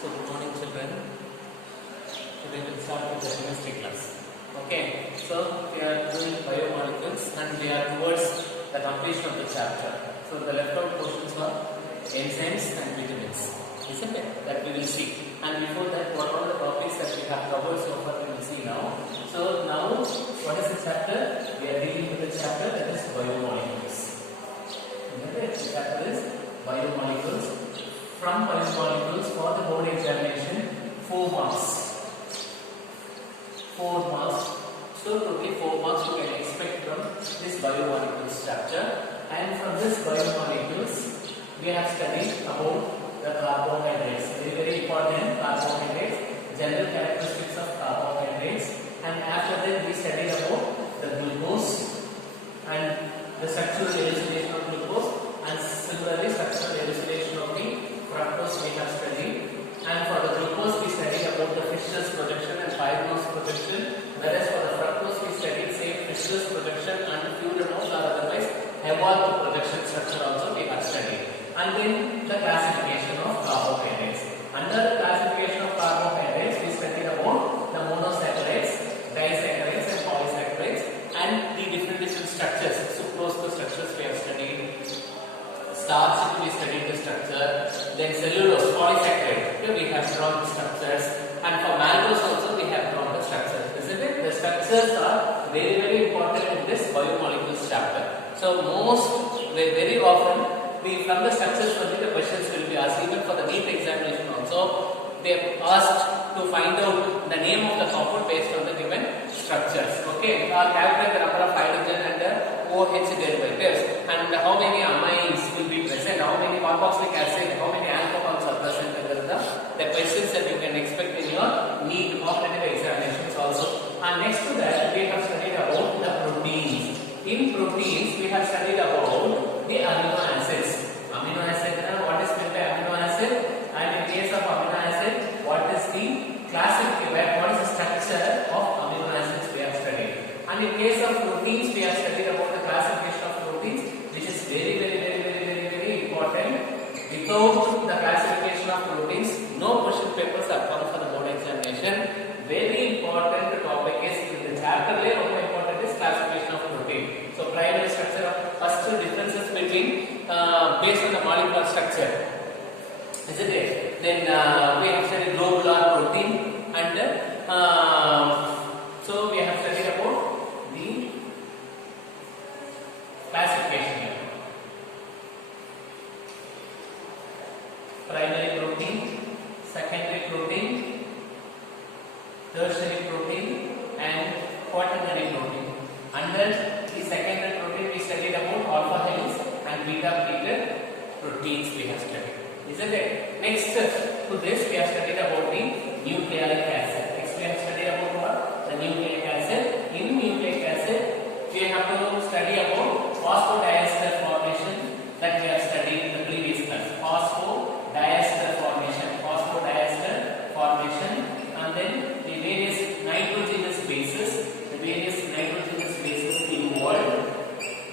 So good morning children. Today we'll start with the chemistry class. Okay, so we are doing biomolecules and we are towards the completion of the chapter. So the left out portions are enzymes and vitamins, isn't it? That we will see. And before that, what are the topics that we have covered so far we will see now. So now, what is the chapter? We are dealing with the chapter that is biomolecules. Okay, the chapter is biomolecules. From biomolecules for the board examination, 4 marks. 4 marks. So totally 4 marks you can expect from this biomolecules chapter. And from this biomolecules, we have studied about the carbohydrates. Very important carbohydrates, general characteristics of carbohydrates. And after that, we studied about the glucose and the structural elucidation of glucose, and similarly structural elucidation of the fructose we have studied. And for the glucose we studied about the Fischer's projection and Pyronose projection, whereas for the fructose we studied same Fischer's projection and Furanose or otherwise Haworth projection structure also we have studied. And then the classification of carbohydrates. Under the classification of carbohydrates we studied about the monosaccharides, disaccharides and polysaccharides and the different structures. Sucrose structures we have studied. Starch we studied the structure, then cellulose, polysaccharide, here we have drawn the structures, and for maltose also we have drawn the structures, isn't it? The structures are very important in this biomolecules chapter. So very often from the structures only the questions will be asked. Even for the NEET examination also they have asked to find out the name of the compound based on the given structures. Okay, or calculate the number of hydrogen and the OH derivatives, and how many amines will be present, how many carboxylic acid, how many alcohols are present. The questions that you can expect in your NEET competitive examinations also. And next to that, we have studied about the proteins. In proteins, we have studied about the amino acids. Amino acid, what is meant by amino acid? And in case of amino acid, what is the classification? What is the structure of amino acids we have studied? And in case of proteins, we have studied about the classification of proteins, which is very important. Without the classification of proteins, no question papers are come for the board examination. Very important topic is in the chapter layer. Important is classification of protein. So primary structure of first differences between based on the molecular structure, isn't it? Then we have studied globular protein, and so we have studied about the classification. Primary protein, secondary protein, tertiary protein and quaternary protein. Under the secondary protein we studied about alpha helix and beta pleated proteins we have studied, isn't it? Next to this we have studied about the nucleic acid. Next we have studied about what? The nucleic acid. In nucleic acid we have to study about phosphodiester formation that we have studied in the previous class. Phosphodiester formation, and then the various nitrogenous bases, involved.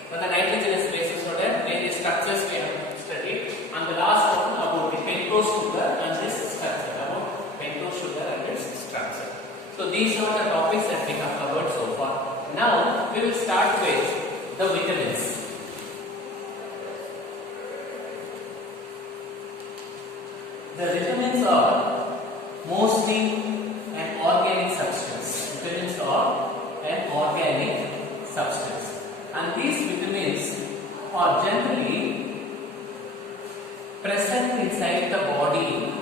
For the nitrogenous bases, what are various structures we have studied, and the last one about the pentose sugar and this structure, about pentose sugar and its structure. So these are the topics that we have covered so far. Now we will start with the vitamins. The vitamins are mostly an organic substance. Vitamins are an organic substance. And these vitamins are generally present inside the body.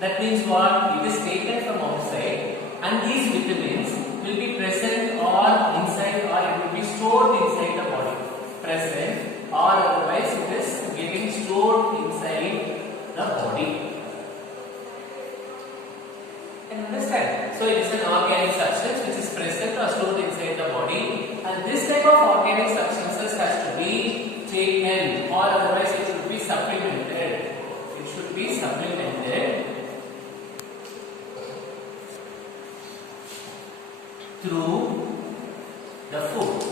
That means what? It is taken from outside, and these vitamins will be present or inside, or it will be stored inside the body. Present or otherwise it is getting stored inside the body. Can you understand? So it is an organic substance which is present or stored inside the body, and this type of organic substances has to be taken or otherwise it should be supplemented. It should be supplemented through the food.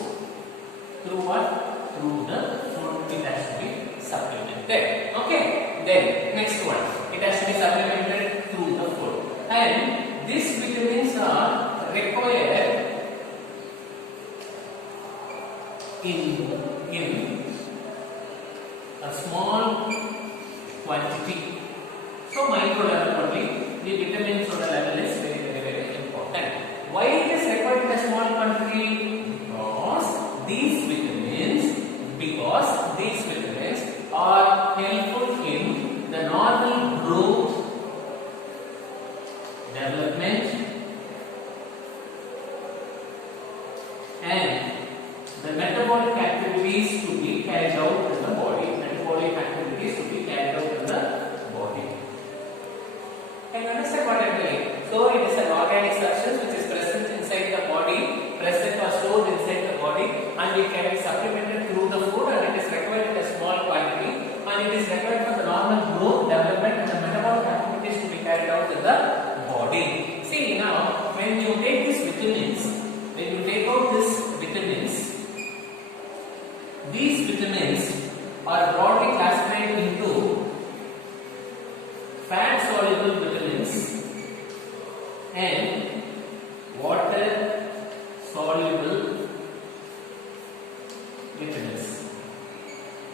Through what? Through the food it has to be supplemented. Okay. Then next one, it has to be supplemented through the food, and these vitamins are required in a small quantity. So micro level only, the vitamins on the level is very important. Why it is required in a small quantity? Because these vitamins are helpful in the normal growth, development, and the metabolic activities to be carried out in the body. Metabolic activities to be carried out in the body. Can you understand what I am doing? So it is an organic substance which is present inside the body, present or stored inside the body, and it can be supplemented through the food, and it is required in a small quantity, and it is required for the normal growth, development, and the metabolic activities to be carried out in the body. See now, when you take these vitamins, when you take out these vitamins are broadly classified into fat soluble vitamins and water soluble vitamins.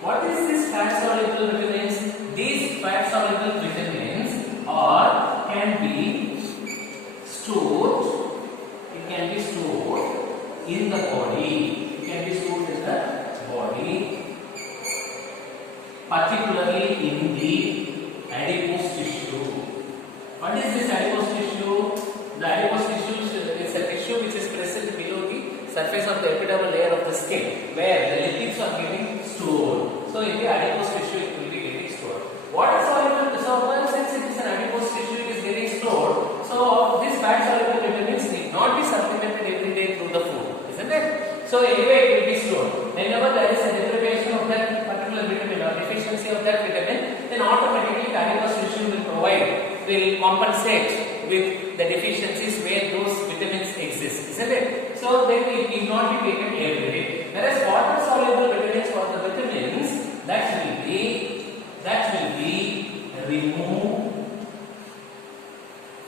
What is this fat soluble vitamins? These fat soluble vitamins can be stored. It can be stored in the body. It can be stored in the body, particularly in the adipose tissue. What is this adipose tissue? The adipose tissue is a tissue which is present below the surface of the epidermal layer of the skin, where the lipids are getting stored. So in the adipose tissue it will be getting stored. Water soluble, so since it is an adipose tissue, it is getting stored. So these fat soluble vitamins need not be supplemented every day through the food, isn't it? So anyway it will be stored. Whenever there is a deprivation of that particular vitamin or deficiency of that vitamin, then automatically the adipose tissue will compensate with the deficiencies where those vitamins exist, isn't it? So then it need not be taken every day. Whereas water soluble vitamins, for the vitamins that will be removed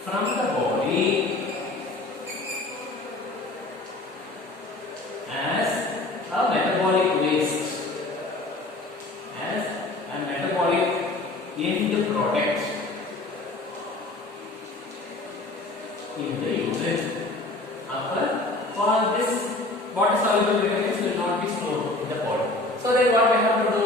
from the body as a metabolic waste, as a metabolic end product in the urine. For this, water soluble vitamins will not be stored in the body. So then what we have to do?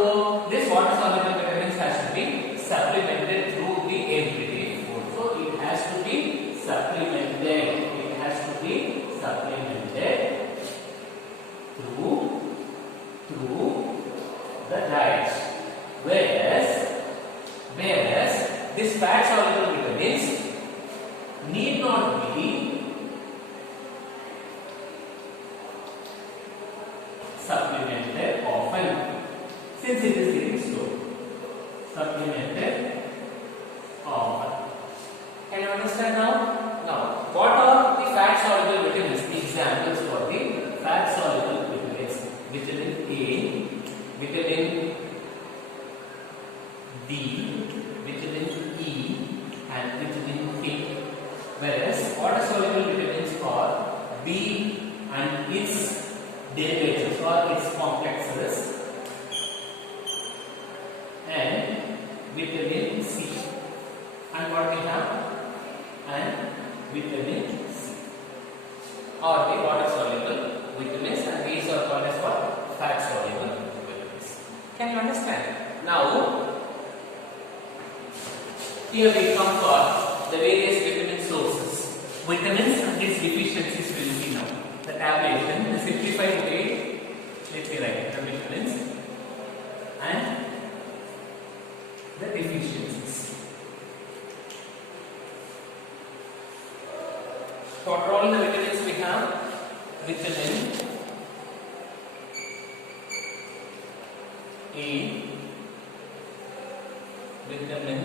This water soluble vitamins has to be supplemented through the everyday food. So it has to be supplemented. It has to be supplemented through the diet. Whereas this fat soluble vitamins need not be supplemented often, since it is getting stored. Supplemented often. Can you understand now? Now, what are the fat soluble vitamins? The examples for the fat soluble vitamins: vitamin A, vitamin D, vitamin E, and vitamin K. Whereas water soluble vitamins are B and its derivatives or its complexes, and vitamin C. And what we have? And vitamin C are the water soluble vitamins, and these are called as what? Fat soluble vitamins. Can you understand? Now, here we come for the various vitamin sources. Vitamins and its deficiencies will be now. The tabulation, the simplified way, let me write the vitamins and the deficiencies. For all the vitamins we have vitamin A, vitamin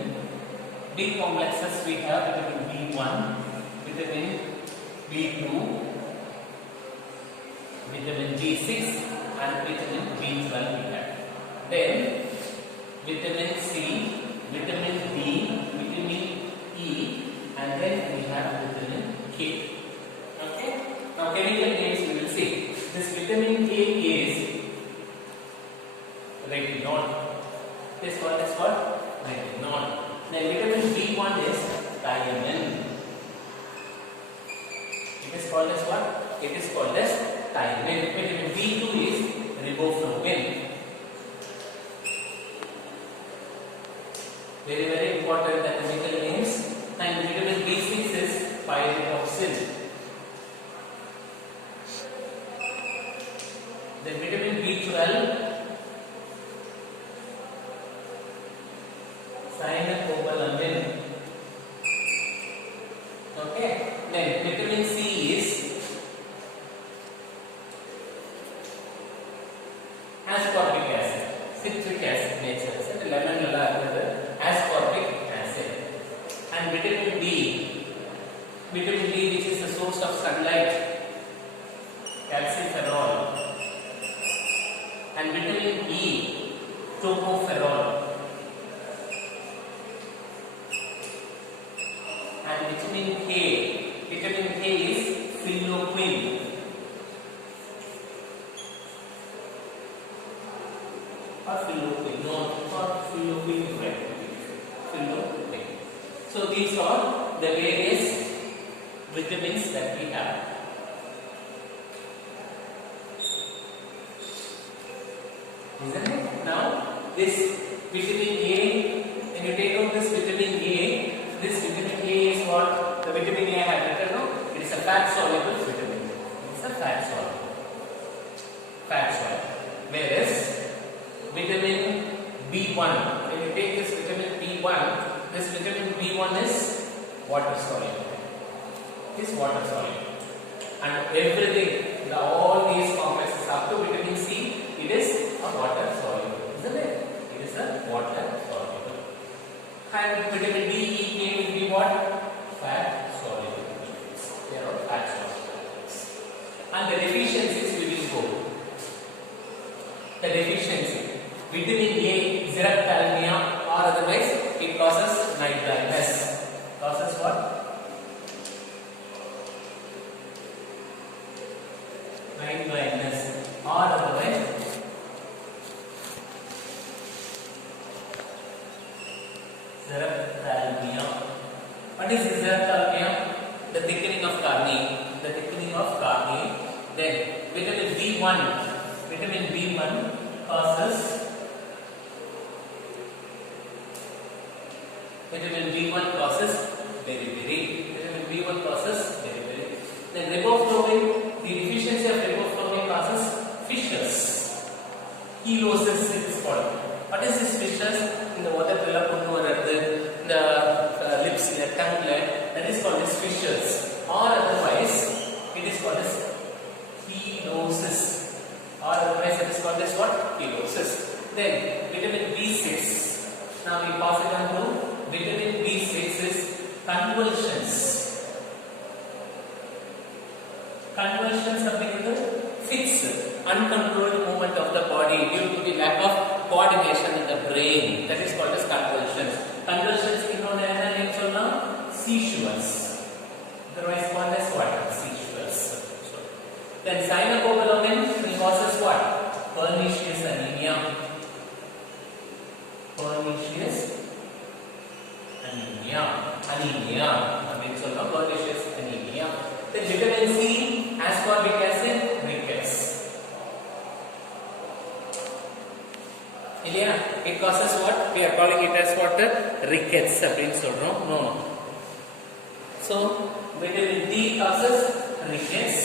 B complexes we have vitamin B1, vitamin B2, vitamin B6 and vitamin B12 we have. Then vitamin C, vitamin B, vitamin E, and then we have vitamin K. Okay. Now chemical names we will see. This vitamin K is retinol. This one is what? Retinol. Then vitamin B1 is thiamine. It is called as what? It is called as thiamine. Vitamin B2 is riboflavin. Very, very important that chemical names. And vitamin B6 is pyridoxine. Then vitamin B12, cyanocobalamin. Okay. Then vitamin C is ascorbic acid, citric acid nature. So the lemon ascorbic acid. And vitamin D, which is the source of sunlight, calciferol. And vitamin E, tocopherol. And vitamin K is phylloquin. Or phylloquin, no, not phylloquin, right? Phylloquin. So these are the various vitamins that we have. Isn't it? Now, this vitamin A, when you take out this vitamin A, this vitamin A is what? The vitamin A I have written, no? It is a fat soluble vitamin. It is a fat soluble. Whereas, vitamin B1, when you take this vitamin B1 is water soluble. It is water soluble. And everything, all these complexes up to vitamin C, it is a water soluble, isn't it? It is a water soluble. And vitamin D, E, K will be what? Fat soluble. They are all fat solubles. And the deficiencies we will go. The deficiency. Vitamin A, xerophthalmia, or otherwise it causes night blindness. Causes what? Night blindness, or otherwise xerophthalmia. What is xerophthalmia? The thickening of cornea. Then vitamin B1 causes beriberi. Then riboflavin, the deficiency of riboflavin causes fissures. Chelosis it is called. What is this fissures? In the water the lips, the tongue, that is called as fissures. Or otherwise, it is called as chelosis. Or otherwise, it is called as what? Chelosis. Then vitamin B6. Now we pass it on to vitamin B6 is convulsions. Convulsions something like that? Fits, uncontrolled movement of the body due to the lack of coordination in the brain. That is called as convulsions. Convulsions இன்னொரு என்ன name சொன்னா seizures. Otherwise called as what? Seizures. Then cyanocobalamin causes what? Pernicious anemia. அப்படின்னு சொல்றோம். Pernicious anemia. Then vitamin C, ascorbic acid, rickets. இல்லையா? It causes what? We are calling it as what? Rickets அப்படின்னு சொல்றோம். No. So vitamin D causes rickets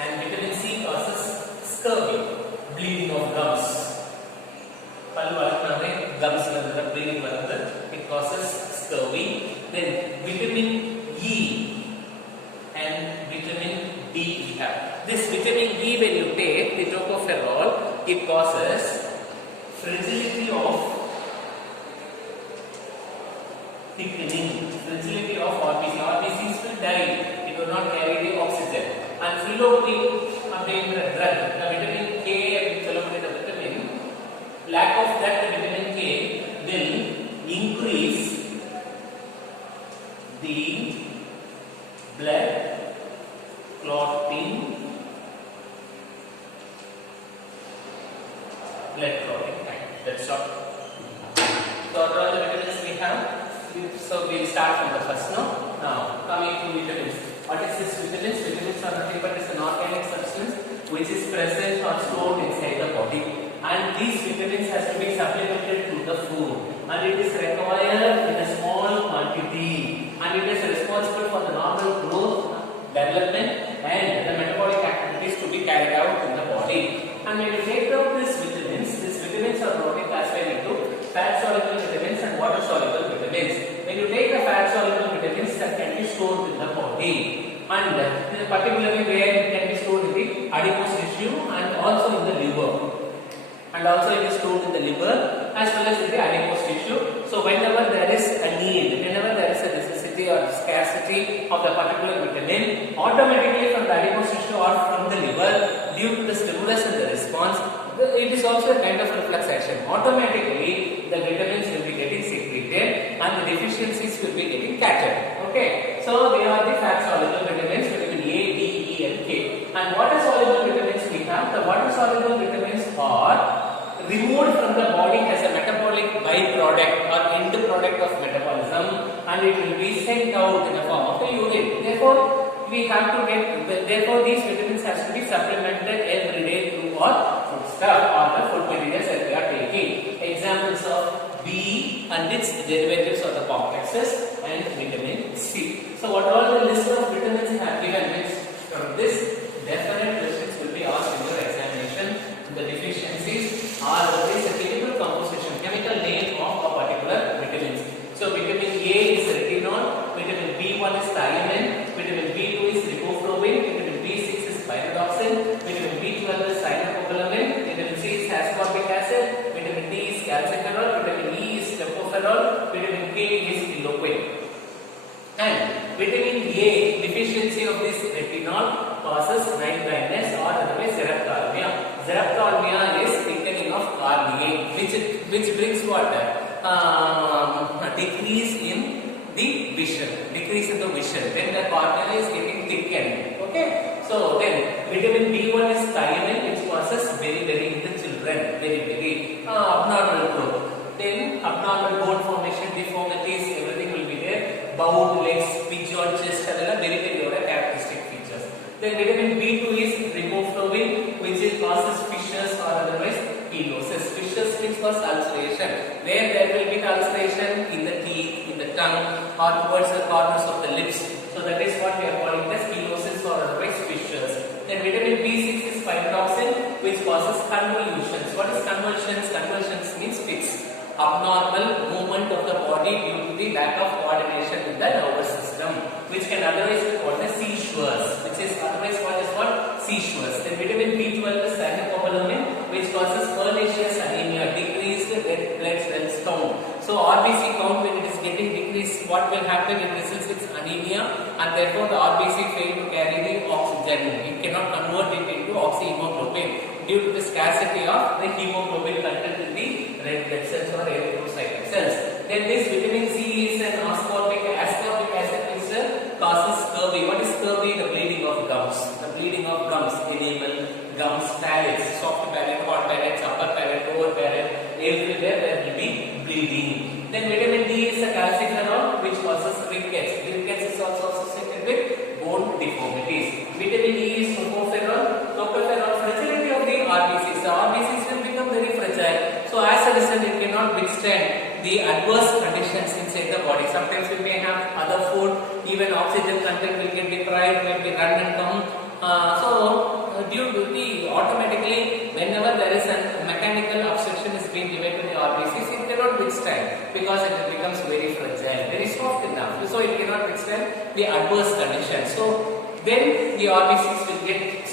and vitamin C causes scurvy, bleeding of gums. பல்லு வளர்க்கறதே gumsல இருந்து bleeding வருது. It causes scurvy. Then vitamin E and vitamin D we have. This vitamin E when you take the tocopherol, it causes fragility of thickening, fragility of RBC. RBCs will die. It will not carry the oxygen. And phylloquin அப்படிங்கிற drug, the vitamin K அப்படின்னு சொல்லக்கூடிய vitamin, lack of that the vitamin blood clotting time. Let's start. So what are the vitamins we have? So we'll start from the first now. Now coming to vitamins. What is this vitamins? Vitamins are nothing but it's an organic substance which is present or stored inside the body. And these vitamins has to be supplemented through the food. And it is required in a small quantity. And it is responsible for the normal growth, development and the metabolic activities to be carried out in the body. And when you take out these vitamins are broken classified into fat soluble vitamins and water soluble vitamins. When you take the fat soluble vitamins that can be stored in the body, and particularly where it can be stored in the adipose tissue and also in the liver. And also it is stored in the liver as well as in the adipose tissue. So whenever there is a need, whenever there is a necessity or scarcity of the particular vitamin, automatically from the adipose tissue or from the liver, due to the stimulus and the response, it is also a kind of reflex action. Automatically the vitamins will be getting secreted and the deficiencies will be getting catered. Okay, so they are the fat soluble vitamins, vitamin A, D, E and K. And water soluble vitamins we have. The water soluble vitamins are removed from the body as a metabolic byproduct or end product of metabolism, and it will be sent out in the form of a urine. Therefore, we have to get. Therefore, these vitamins has to be supplemented every day through our food stuff or the food materials that we are taking. Examples of B and its derivatives or the complexes and vitamin C. So, what all the list of vitamins have given? From this, definite questions will be asked in your examination. The deficiencies are always a chemical composition, chemical name of a particular vitamins. So vitamin A is retinol, vitamin B1 is thiamine, vitamin B2 is riboflavin, vitamin B6 is pyridoxine, vitamin B12 is cyanocobalamin, vitamin C is ascorbic acid, vitamin D is calciferol, vitamin E is tocopherol, vitamin K is eloquin. And vitamin A deficiency of this retinol causes night blindness or otherwise xerophthalmia. Xerophthalmia is thickening of cornea, which brings what? Decrease in the vision. Decrease in the vision. Then the cornea is getting thickened. Okay. So then vitamin B1 is thiamine, which causes very in the children, very abnormal growth. Then abnormal bone formation, deformities, everything will be there. Bowed legs, pigeon chest, very characteristic features. Then vitamin B2 is riboflavin, which causes fissures or otherwise chelosis. Fissures means cause ulceration. Where there will be ulceration in the teeth, in the tongue, or towards the corners of the lips. So that is what we are calling as chelosis or otherwise fissures. Then vitamin B6 is pyridoxine, which causes convulsions. What is convulsions? Convulsions means fits. Abnormal movement of the body due to the lack of coordination in the nervous system, which can otherwise be called as seizures, which is otherwise called as what? Seizures. Then vitamin B12 is cyanocobalamin, which causes pernicious anemia, decreased red blood cells count. So RBC count, when it is getting decreased, what will happen? It results in anemia, and therefore the RBC fail to carry the oxygen. It cannot convert it into oxyhemoglobin due to the scarcity of the hemoglobin content in the red blood cells or erythrocyte cells. Then this vitamin C is an ascorbic acid which causes scurvy. What is scurvy? The bleeding of gums. The bleeding of gums, enamel, gums, palates, soft palate, hot palate, upper palate, lower palate, everywhere there will be bleeding. Then vitamin D is a calciferol which causes rickets. Rickets is also associated with bone deformities. Vitamin E is tocopherol. Tocopherol, fragility of the RBCs. The RBCs will become very fragile. So as a result, it cannot withstand the adverse conditions inside the body. Sometimes we may have other food, even oxygen content will get deprived, may be run and come. Due to the automatically, whenever there is a mechanical obstruction is being given to the RBCs, it cannot withstand because it becomes very fragile, very soft enough. So it cannot withstand the adverse conditions. So then the RBCs will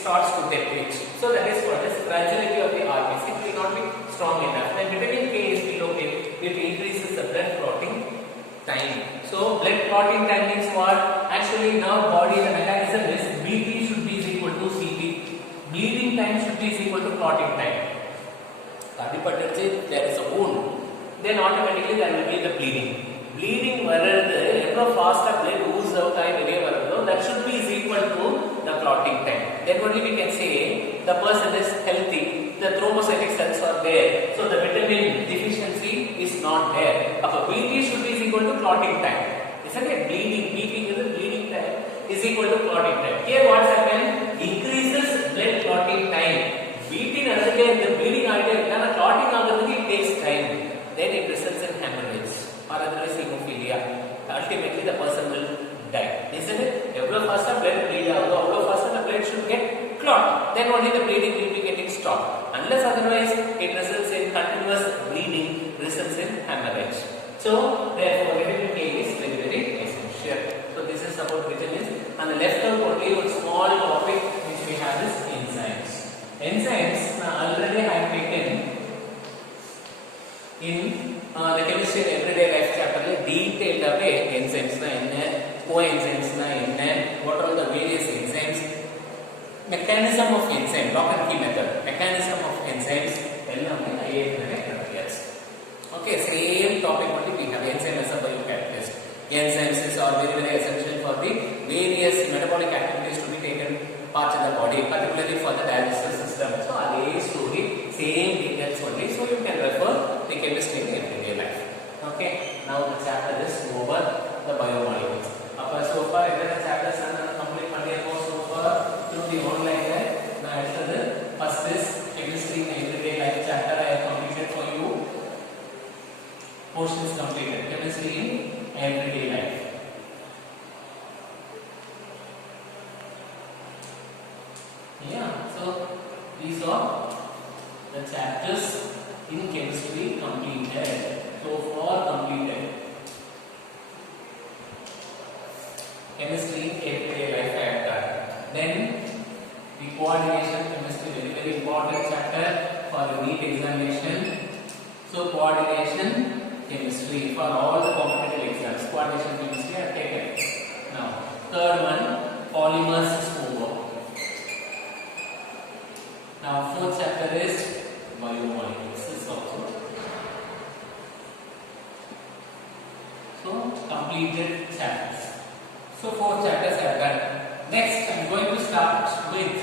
starts to deplete. So that is what is fragility of the RBC will not be strong enough. Then vitamin K is below it, it increases the blood clotting time. So blood clotting time means what? Actually now body the mechanism is BP should be equal to CP. Bleeding time should be equal to clotting time. There is a wound, then automatically there will be the bleeding. Bleeding varadu evro fast blood ooze out ayi veliye varudho, that should be equal to the clotting time. Then only we can say the person is healthy. the thrombocytic cells are there. So the vitamin deficiency is not there. BT should be equal to clotting time. Isn't it? Bleeding is bleeding time is equal to clotting time. Here what's happened? Increases blood clotting time. BT the bleeding idea, clotting it takes time. Then it results in hemorrhage or otherwise hemophilia. Ultimately the person will die. Isn't it? Every faster blood bleed out, every faster the blood should get clot. Then only the bleeding will be getting stopped. Unless otherwise it results in continuous bleeding, results in hemorrhage. So therefore vitamin K is very very essential. So this is about vitamins. On the left of only one small topic which we have is enzymes. Enzymes already I have taken in the chemistry in everyday life chapter detailed away enzymes coenzymes what are all the various enzymes, mechanism of enzyme, lock and key method, mechanism of enzymes okay, same topic only we have enzyme as a biocatalyst. Enzymes are very very essential for the various metabolic activities to be taken part in the body, particularly for the digestive system. So a story, same details only, so you can refer the chemistry in everyday life. Okay, now the chapter is over, the biomolecules. So far the chapters are complete so far through the online life. Now after the first is chemistry in everyday life chapter I have completed for you. Portion is completed, chemistry in everyday life. Yeah, so these are the chapters in chemistry completed. So far completed. Chemistry in everyday life I have done. Then the coordination chemistry, very very important chapter for the NEET examination. So coordination chemistry for all the competitive exams. Coordination chemistry I have taken. Now third one, polymers is over. Now fourth chapter is biomolecules. This also. So completed chapters. So 4 chapters I have done. Next I am going to start with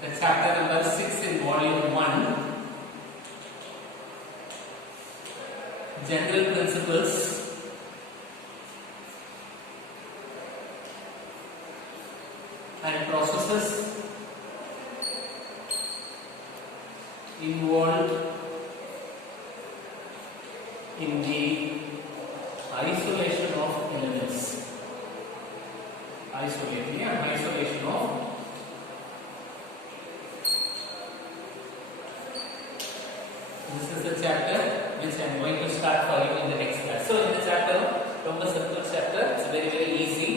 the chapter number 6 in volume 1. General principles and processes involved in the isolation of elements. Isolation of this is the chapter which I am going to start for you in the next class. So in the chapter, number circle chapter, it's very very easy.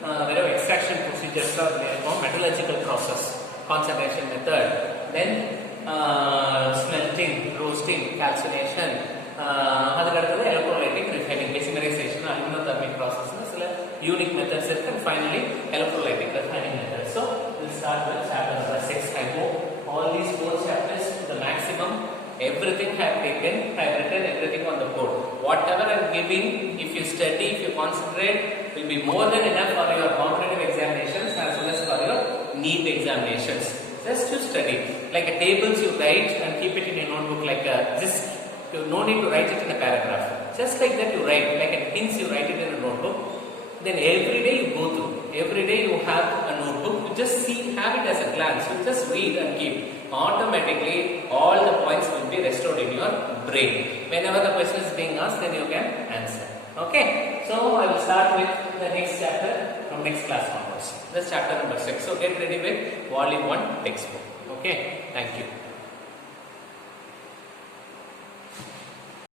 There are extraction procedures or metallurgical process, concentration method, then smelting, roasting, calcination, electrolytic, refining, isomerization, aluminothermic processes, unique methods, and finally electrolytic refining methods. So we'll start with chapter number 6. I hope all these 4 chapters to the maximum. Everything I have taken, I have written everything on the board. Whatever I am giving, if you study, if you concentrate, will be more than enough for your competitive examinations as well as for your NEET examinations. Just to study. Like a tables you write and keep it in a notebook like this. You no need to write it in a paragraph. Just like that you write, like a hints you write it in a notebook. Then every day you go through. Every day you have a notebook. You just see, have it as a glance. You just read and keep. Automatically all the points will be restored in your brain. Whenever the question is being asked, then you can answer. Okay. So I will start with the next chapter from next class onwards. This chapter number 6. So get ready with volume 1 textbook. Okay. Thank you.